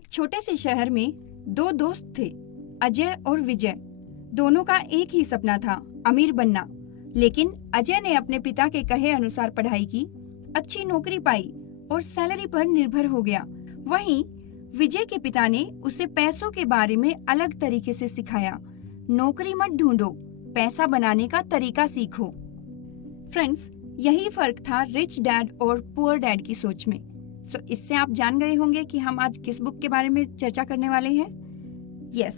एक छोटे से शहर में दो दोस्त थे, अजय और विजय। दोनों का एक ही सपना था, अमीर बनना। लेकिन अजय ने अपने पिता के कहे अनुसार पढ़ाई की, अच्छी नौकरी पाई और सैलरी पर निर्भर हो गया। वहीं विजय के पिता ने उसे पैसों के बारे में अलग तरीके से सिखाया। नौकरी मत ढूंढो, पैसा बनाने का तरीका सीखो। फ्रेंड्स, यही फर्क था रिच डैड और पुअर डैड की सोच में। इससे आप जान गए होंगे कि हम आज किस बुक के बारे में चर्चा करने वाले हैं। Yes,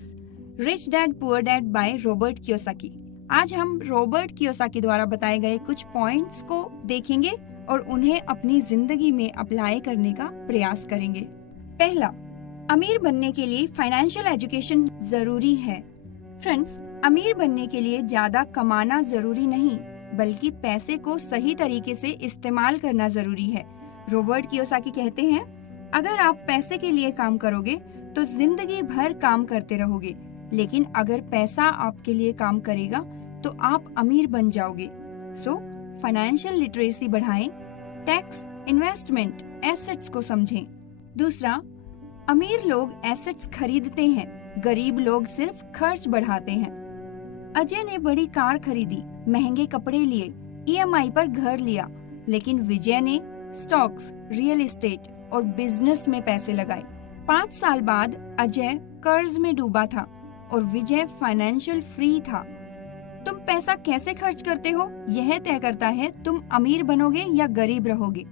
rich dad poor dad by Robert Kiyosaki. आज हम रॉबर्ट कियोसाकी द्वारा बताए गए कुछ पॉइंट्स को देखेंगे और उन्हें अपनी जिंदगी में अप्लाई करने का प्रयास करेंगे। पहला, अमीर बनने के लिए फाइनेंशियल एजुकेशन जरूरी है। फ्रेंड्स, अमीर बनने के लिए ज्यादा कमाना जरूरी नहीं, बल्कि पैसे को सही तरीके से इस्तेमाल करना जरूरी है। रॉबर्ट कियोसाकी कहते हैं, अगर आप पैसे के लिए काम करोगे तो जिंदगी भर काम करते रहोगे, लेकिन अगर पैसा आपके लिए काम करेगा तो आप अमीर बन जाओगे। फाइनेंशियल लिटरेसी बढ़ाएं, टैक्स, इन्वेस्टमेंट, एसेट्स को समझें। दूसरा, अमीर लोग एसेट्स खरीदते हैं, गरीब लोग सिर्फ खर्च बढ़ाते हैं। अजय ने बड़ी कार खरीदी, महंगे कपड़े लिए, ईएमआई पर घर लिया, लेकिन विजय ने स्टॉक्स, रियल एस्टेट और बिजनेस में पैसे लगाए। 5 साल बाद अजय कर्ज में डूबा था और विजय फाइनेंशियल फ्री था। तुम पैसा कैसे खर्च करते हो, यह तय करता है तुम अमीर बनोगे या गरीब रहोगे।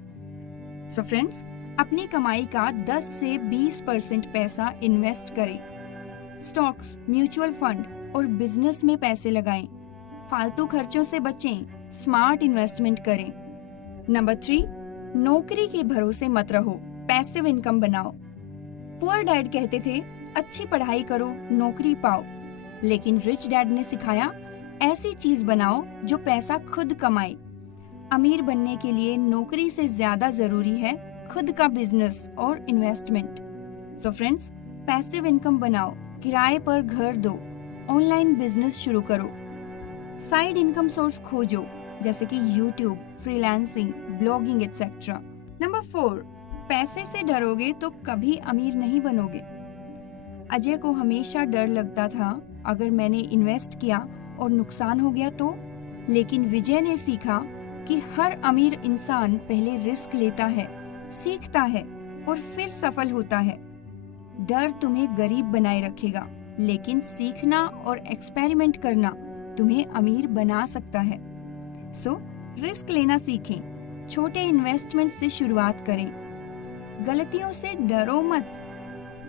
फ्रेंड्स, अपनी कमाई का 10 से 20% पैसा इन्वेस्ट करें। स्टॉक्स, म्यूचुअल फंड और बिजनेस में पैसे लगाएं। फालतू खर्चों से बचें, स्मार्ट इन्वेस्टमेंट करें। नंबर 3, नौकरी के भरोसे मत रहो, पैसिव इनकम बनाओ। पुअर डैड कहते थे, अच्छी पढ़ाई करो, नौकरी पाओ। लेकिन रिच डैड ने सिखाया, ऐसी चीज बनाओ जो पैसा खुद कमाए। अमीर बनने के लिए नौकरी से ज्यादा जरूरी है खुद का बिजनेस और इन्वेस्टमेंट। फ्रेंड्स, पैसिव इनकम बनाओ, किराए पर घर दो, ऑनलाइन बिजनेस शुरू करो, साइड इनकम सोर्स खोजो, जैसे कि YouTube, freelancing, blogging etcetera. Number 4, पैसे से डरोगे तो कभी अमीर नहीं बनोगे। अजय को हमेशा डर लगता था, अगर मैंने इन्वेस्ट किया और नुकसान हो गया तो। लेकिन विजय ने सीखा कि हर अमीर इंसान पहले रिस्क लेता है, सीखता है और फिर सफल होता है। डर तुम्हें गरीब बनाए रखेगा, लेकिन सीखना और एक्सपेरिमेंट करना तुम्हें अमीर बना सकता है। रिस्क लेना सीखें, छोटे इन्वेस्टमेंट से शुरुआत करें। गलतियों से डरो मत।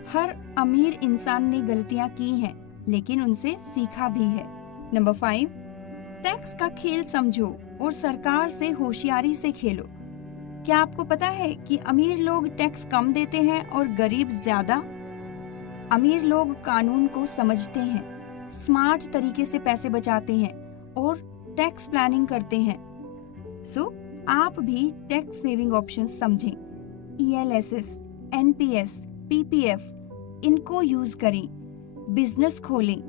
हर अमीर इंसान ने गलतियां की हैं, लेकिन उनसे सीखा भी है। नंबर 5, टैक्स का खेल समझो और सरकार से होशियारी से खेलो। क्या आपको पता है कि अमीर लोग टैक्स कम देते हैं और गरीब ज्यादा? अमीर लोग कानून को समझते हैं, स्मार्ट तरीके से पैसे बचाते हैं और टैक्स प्लानिंग करते हैं। आप भी टैक्स सेविंग ऑप्शन समझें। ELSS, NPS, PPF, इनको यूज करें। बिजनेस खोलें,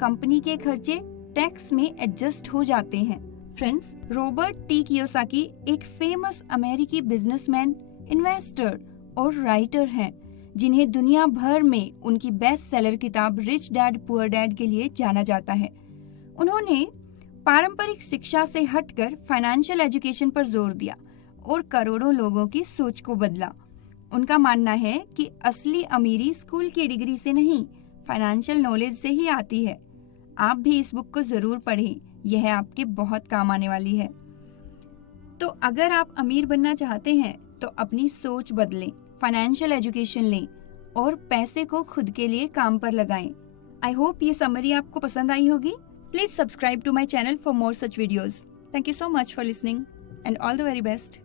कंपनी के खर्चे टैक्स में एडजस्ट हो जाते हैं। फ्रेंड्स, रॉबर्ट टी कियोसाकी एक फेमस अमेरिकी बिजनेसमैन, इन्वेस्टर और राइटर हैं, जिन्हें दुनिया भर में उनकी बेस्ट सेलर किताब रिच डैड पुअर डैड के लिए जाना जाता है। उन्होंने पारंपरिक शिक्षा से हटकर फाइनेंशियल एजुकेशन पर जोर दिया और करोड़ों लोगों की सोच को बदला। उनका मानना है कि असली अमीरी स्कूल की डिग्री से नहीं, फाइनेंशियल नॉलेज से ही आती है। आप भी इस बुक को जरूर पढ़ें, यह आपके बहुत काम आने वाली है। तो अगर आप अमीर बनना चाहते हैं तो अपनी सोच बदलें, फाइनेंशियल एजुकेशन लें और पैसे को खुद के लिए काम पर लगाएं। आई होप ये समरी आपको पसंद आई होगी। Please subscribe to my channel for more such videos. Thank you so much for listening and all the very best.